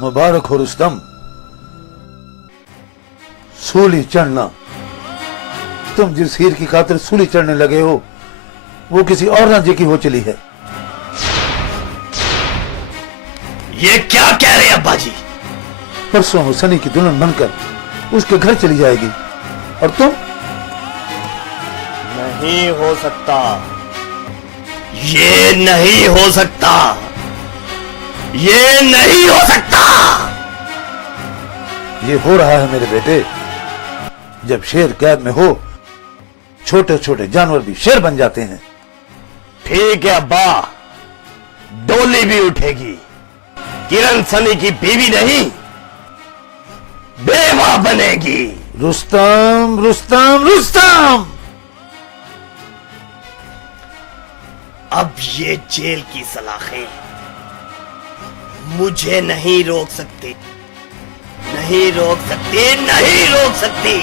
मुबारक हो रुस्तम, सूली चढ़ना। तुम जिस हीर की खातिर सूली चढ़ने लगे हो वो किसी और राज्य की हो चली है। ये क्या कह रहे हैं अब्बा जी? परसों वो सनी की दुल्हन बनकर उसके घर चली जाएगी और तुम? नहीं हो सकता, ये नहीं हो सकता, ये नहीं हो सकता। ये हो रहा है मेरे बेटे। जब शेर कैद में हो छोटे छोटे जानवर भी शेर बन जाते हैं। ठीक है अब्बा, डोली भी उठेगी। किरण सनी की बीवी नहीं, बेवा बनेगी। रुस्तम रुस्तम रुस्तम, अब ये जेल की सलाखें मुझे नहीं रोक सकती, नहीं रोक सकती, नहीं रोक सकती।